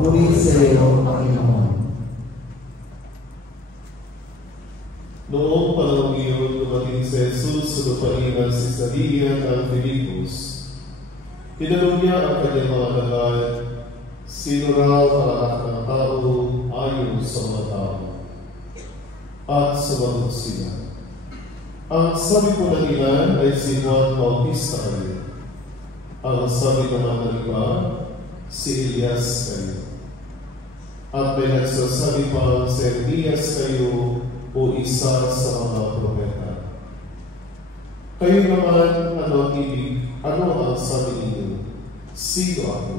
Papuri sa iyo, Panginoon. Noong panahon iyon, dumating si Jesus sa lupain ng Cesarea ng Filipos. Tinanong niya ang kanyang mga alagad, sino raw ang anak ng tao ayon sa mga tao? At sumagot sila. Ang sabi po ng ilan ay si Juan Bautista kayo. Ang sabi naman ng iba, si Elias kayo. At may nagsasabi pa si Elias kayo o isa sa mga propeta. Kayo naman, ano ang sabi ninyo? Sino ako?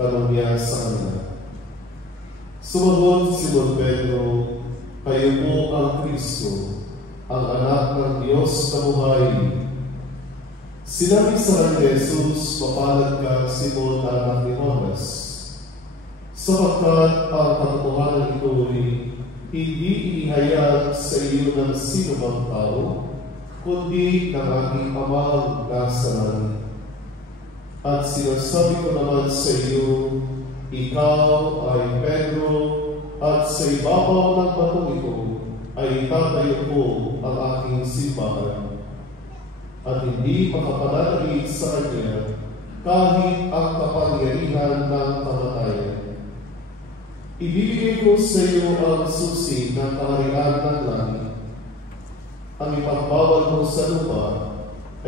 Tanong niya sa kanila. Sumagot si Simon Pedro, kayo po ang Kristo, ang anak ng Diyos na buhay. Sinabi sa kanya Jesus, mapalad ka, Simon, anak ni Jonas, sapagkat ang katotohanan ito ay hindi inihayag sa iyo ng sino mang tao, kundi ng aking Amang nasa langit. At sinasabi ko naman sa iyo, ikaw ay Pedro, at sa ibabaw ng batong ito ay itatayo ko ang aking simbahan. At hindi makapananalig sa kanya kahit ang kapangyarihan ng kamatayan. Ibibigay ko sa iyo ang susi ng kaharian ng langit. Ang ipagbawal mo sa lupa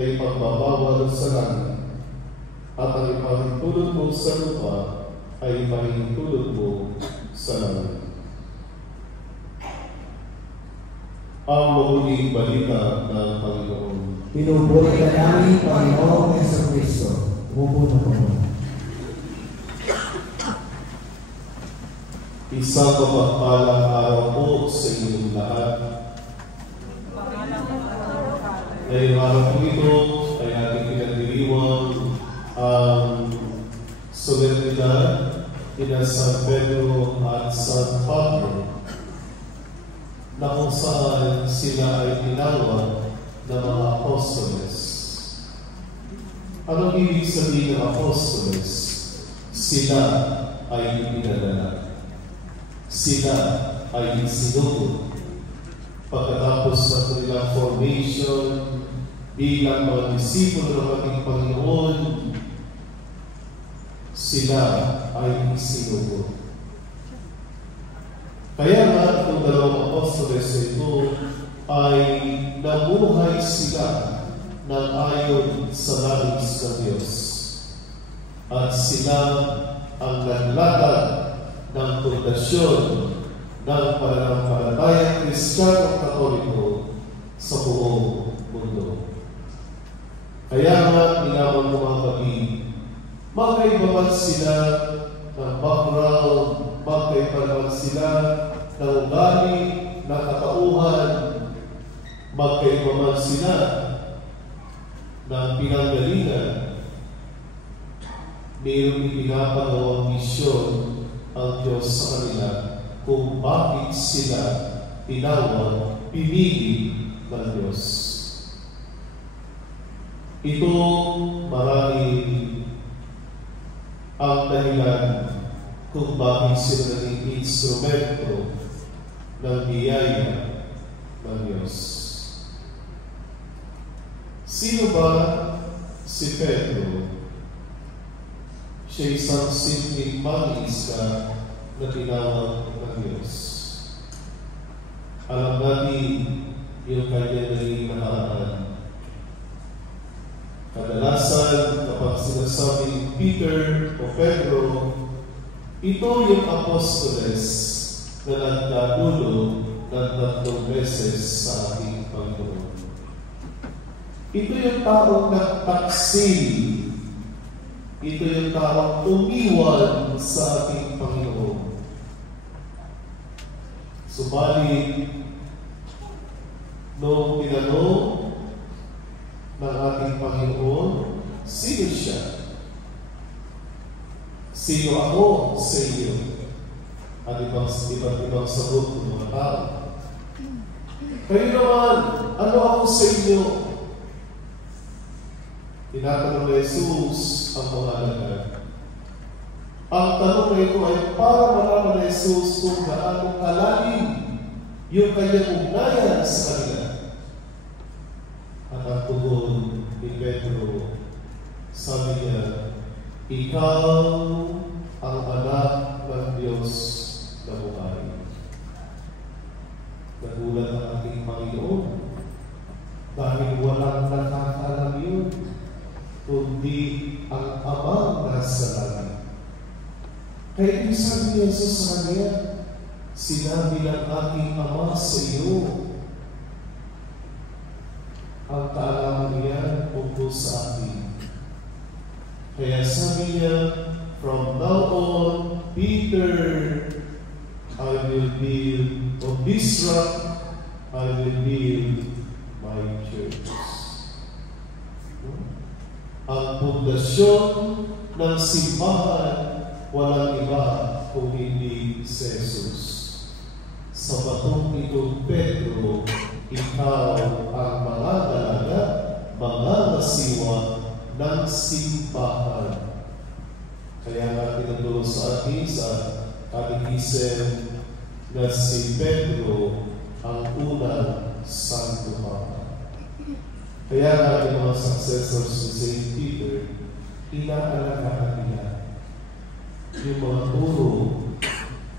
ay ipagbabawal sa langit. At ang ipahintulot mo sa lupa ay ipahintulot mo sa langit. Ang mabuting balita ng Panginoon. Pinupuri ka namin, Panginoong Jesucristo. Umupo na po. Isang mapagpalang araw po sa inyong lahat. Ngayong araw po ito ay ating pinagdiriwang ang solemnidad nila San Pedro at San Pablo, na kung saan sila ay tinawag ng mga apostoles. Anong ibig sabihin ng apostoles? Sila ay ipinadala. Sila ay isinugo. Pagkatapos sa kanilang formation bilang mga disipulo ng ating Panginoon, sila ay isinugo. Kaya nga itong dalawang apostoles ito ay nabuhay sila ng ayon sa nais ng Diyos. At sila ang naglatag ng pundasyon ng pananampalatayang Kristiyanong Katoliko sa buong mundo. Kaya nga, inawang mga kapatid, magkaiba man sila ng background, magkaiba man sila ng ugali, ng katauhan, magkaiba man sila ng pinanggalingan, mayroong ipinapagawang misyon ang Diyos sa kanila kung bakit sila tinawag, pinili ng Diyos. Ito marami ang dahilan kung bakit sila naging instrumento ng biyaya ng Diyos. Sino ba si Pedro? Siya isang simpleng mangisda na tinawag ng Diyos. Alam natin yung kanya naging nakaraan. Kadalasan, kapag sinasabing Peter o Pedro, ito yung apostoles na nagkadulo ng 3 beses sa ating Panginoon. Ito yung taong nagtaksil. Ito yung taong umiwan sa ating Panginoon. Subalit, noong tinanong ng ating Panginoon, sino siya? Sino ako sa iyo? At iba't ibang sagot ng mga tao. Kayo naman, ano ako sa inyo? Tinatanong ni Jesus ang mga alagad. Ang tanong na ito ay para malaman ni Jesus kung gaano kalalim yung kanyang ugnayan sa kanila. At ang tugon ni Pedro, sabi niya, ikaw ang anak ng Diyos na buhay. Nagulat ang ating Panginoon dahil walang nakakaalam yun kundi ang Amang nasa langit. Kaya yung sabi ni Jesus sa kanya, sinabi ng aking Ama sa iyo ang kaalaman niya tungkol sa akin. Kaya sabi niya, from now on, Peter, I will build, on this rock, I will build my church. Ang pundasyon ng simbahan, walang iba kung hindi si Jesus. Sa batong itong Pedro, ikaw ang mga dalaga, mga nasiwa ng simbahan. Kaya nga tinuturo sa atin sa katekisem na si Pedro ang unang Santo Papa. Kaya nga yung mga successors ni St. Peter, inaalagaan nila yung mga turo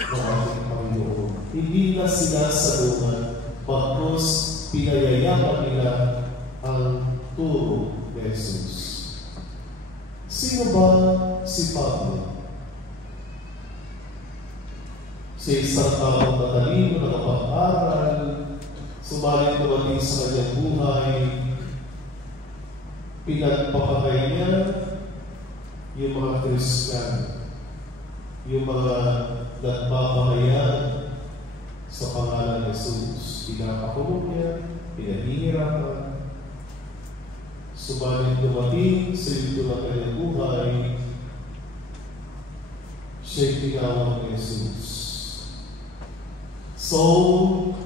ng ating Panginoon. Hindi na sila salungan, bagkus pinayayaman nila ang turo ni Jesus. Sino ba si Pablo? Si isang taong matalino, nakapag-aral, sumalit naman sa kanyang buhay, pinagpapakay niya yung mga Kristiyano, yung mga nagpapakayan sa pangalan ng Jesus. Pinapakulong niya, pinahihirapan, subalit dumating sa ito ng kanyang buhay, siya'y tinawag ni Jesus. Saul,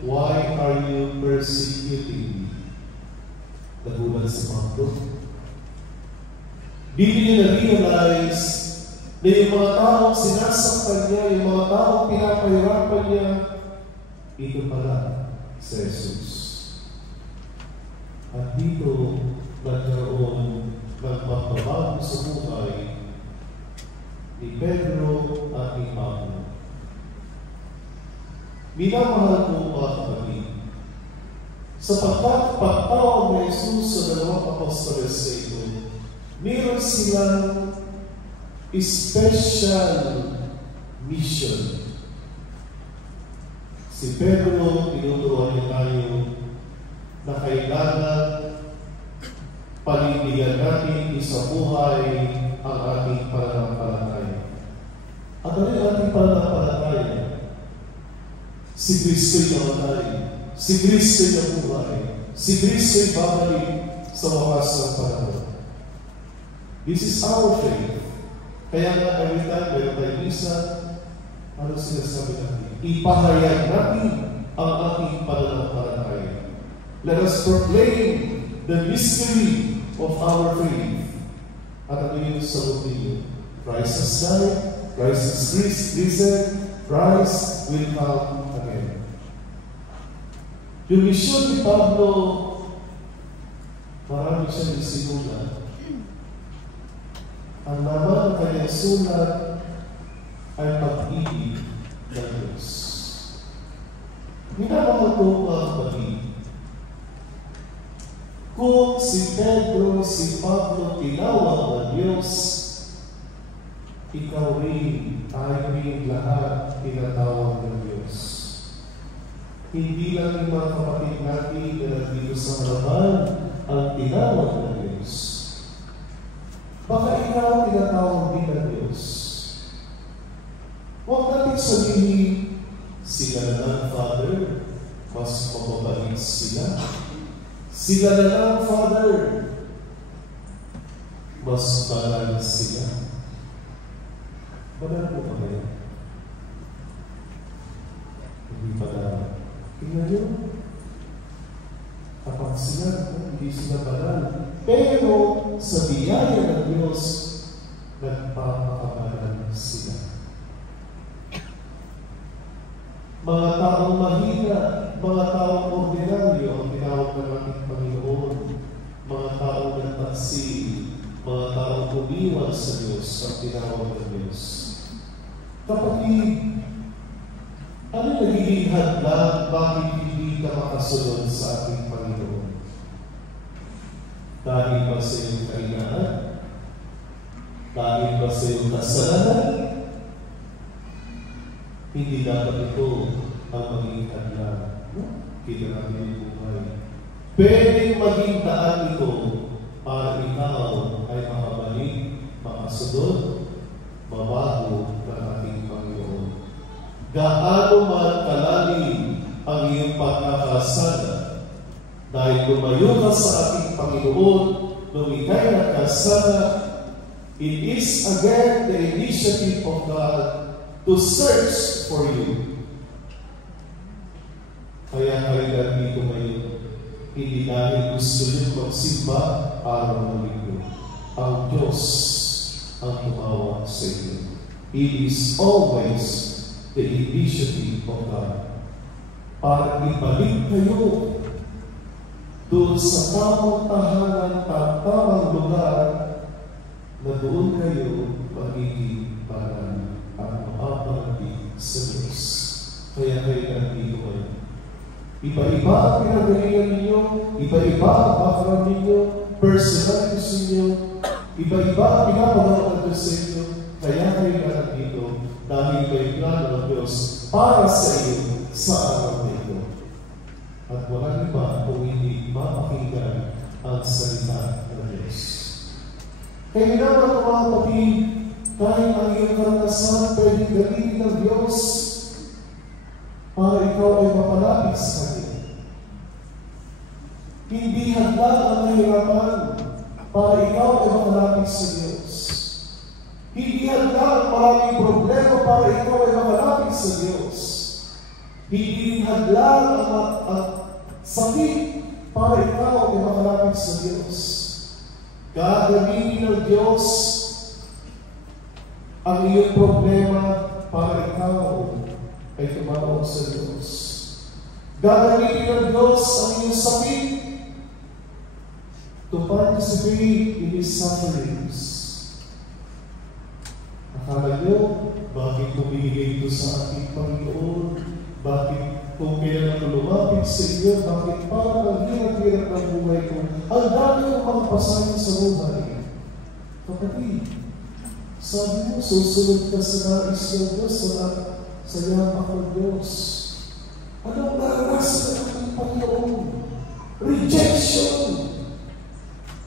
why are you persecuting me? Nagulat si Pablo. Bibili na realize na yung mga taong sinasaktan niya, yung mga taong pinapahirapan niya, ito pala si Jesus. At dito nagkaroon ng pagbabago sa buhay ni Pedro at ni Pablo. Minamahal ko mga kapatid, sapagkat pagtawag ni Jesus sa dalawang apostoles sa ito, meron silang special mission. Si Pedro, tinuturuan niya tayo na kailangan panindigan natin sa buhay ang ating pananampalataya. At ano yung ating pananampalataya? Si Kristo'y namatay, si Kristo'y nabuhay, si Kristo'y babalik sa wakas ng panahon. This is our faith. Kaya nga every time meron tayo misa, ano sinasabi natin? Ipahayag natin ang ating pananampalataya. Let us proclaim the mystery of our faith. At ano yung sagot ninyo? Christ has died, Christ is risen, Christ will come again. Yung misyon ni Pablo, marami siya yung sinulat. Ang naman ng kanyang sulat ay pag-ibig ng Diyos. Minamahal ko ang pag-ibig. Kung si Pedro, si Pablo tinawag ng Diyos, ikaw rin, tayo rin lahat tinatawag ng Diyos. Hindi lang yung mga kapatid natin na nandito sa harapan ang tinawag ng Diyos. Baka ikaw tinatawag din ng Diyos. Huwag natin sabihin, sila na lang, Father, mas mababait sila. Sila na lang, Father, mas banal sila. Banal mo ba kaya? Hindi banal. Tingnan nyo. Kapag sila, hindi sila banal. Pero sa biyaya ng Diyos, nagpapakamalan sila. Mga taong mahina, mga taong ordinaryo ang tinawag ng ating Panginoon, mga taong nagtaksil, mga taong umiwas sa Diyos ang tinawag ng Diyos. Kapatid, ano nagiging hadlang bakit hindi ka makasunod sa ating Panginoon? Dahil ba sa iyong kainaan? Dahil ba sa iyong kasalanan? Hindi dapat ito ang maging hadlang. Kita natin yung buhay. Pwedeng maging daan ito para ikaw ay makabalik, makasunod, mabago ng ating Panginoon. Gaano man kalalim ang iyong pagkakasala, dahil lumayo ka sa ating Panginoon nung ika'y nagkasala, it is again the initiative of God to search for you. Kaya kayo nandito ngayon, hindi dahil gusto niyo magsimba araw ng linggo. Ang Diyos ang tumawag sa inyo. It is always the initiative of God. Para ibalik kayo doon sa tamang tahanan, tamang lugar na doon kayo magiging parang at makapalapit sa Diyos. Kaya kayo nandito ngayon. Iba-iba ang pinagalingan ninyo, iba-iba ang background ninyo, personalities ninyo, iba-iba ang pinapagawa ng Diyos sa inyo. Kaya kayo nandito dahil kayo plano ng Diyos para sa iyo sa araw na ito. At walang iba kung hindi mapakinggan ang salita ng Diyos. Kaya naman mga kapatid, kahit ang iyong karanasan pwedeng gamitin ng Diyos para ikaw ay mapalapit sa Kanya. Hindi hadlang ang nahirapan para ikaw ay mapalapit sa Diyos. Hindi hadlang ang maraming problema para ikaw ay mapalapit sa Diyos. Hindi hadlang ang sakit para ikaw ay mapalapit sa Diyos. Gagamitin ng Diyos ang iyong problema para ikaw ay tumawag sa Diyos. Gagamitin ng Diyos ang iyong sakit to participate in His sufferings. Akala nyo, bakit pumigay ito sa ating Panginoon? Bakit kung kailan ako lumapit sa iyo, bakit parang ang hirap-hirap ng buhay ko? Ang dami ng mga pasahin sa buhay. Kapatid, sabi mo, susunod ka sa nais ng Diyos, sa yapak ng Diyos. Anong naranasan ng ating Panginoon? Rejection!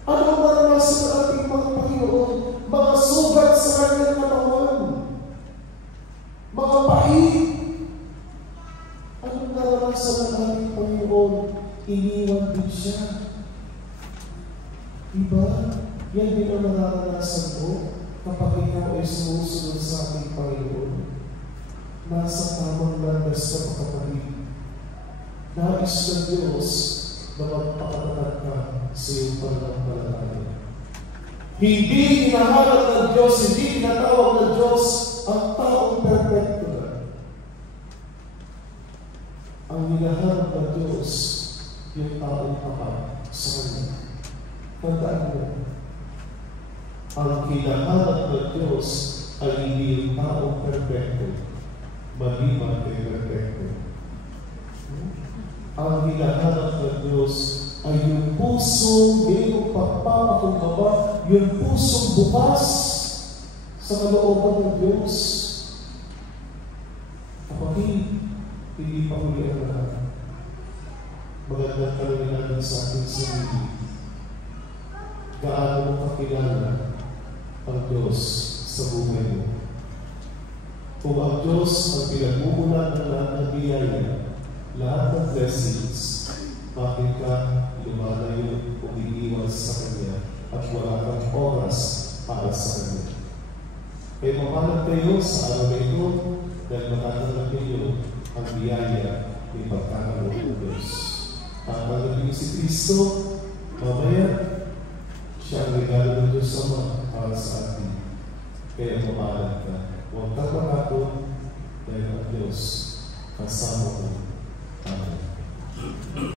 Anong naranasan ng ating mga Panginoon? Mga sugat sa kanyang katawan. Mga pahit. Anong naranasan ng ating Panginoon? Iniwan din siya. Diba? Yan din ang naranasan mo kapag ikaw ay sumusunod sa ating Panginoon. Nasa tamang landas ka, kapatid. Nais ng Diyos na magpakatatag ka sa iyong pananampalataya. Hindi hinahanap ng Diyos, hindi hinatawag ng Diyos ang taong perfecto na. Ang hinahanap ng Diyos, yung taong tapat sa Kanya. Tandaan mo, ang hinahanap ng Diyos ay hindi yung taong perfecto, maliban kay perfecto. Ang hinahanap ng Diyos ay yung pusong mayroong pagpapakumbaba, yung pusong bukas sa kalooban ng Diyos. Kapatid, hindi pa huli ang lahat. Magandang tanongin natin sa ating sarili. Gaano mo kakilala ang Diyos sa buhay mo? Kung ang Diyos ang pinagmumulan ng lahat ng biyaya, lahat ng blessings, bakit ka lumalayo, umiiwas sa Kanya, at wala kang oras para sa Kanya? Kaya mapalag kayo sa araw na ito dahil matatanggap ninyo ang biyaya ni pagkakaloob ng Diyos. Tatanggapin si Kristo, mamaya, siya ang regalo ng Diyos Ama para sa atin. kaya mamahalan ka. Huwag kang matakot,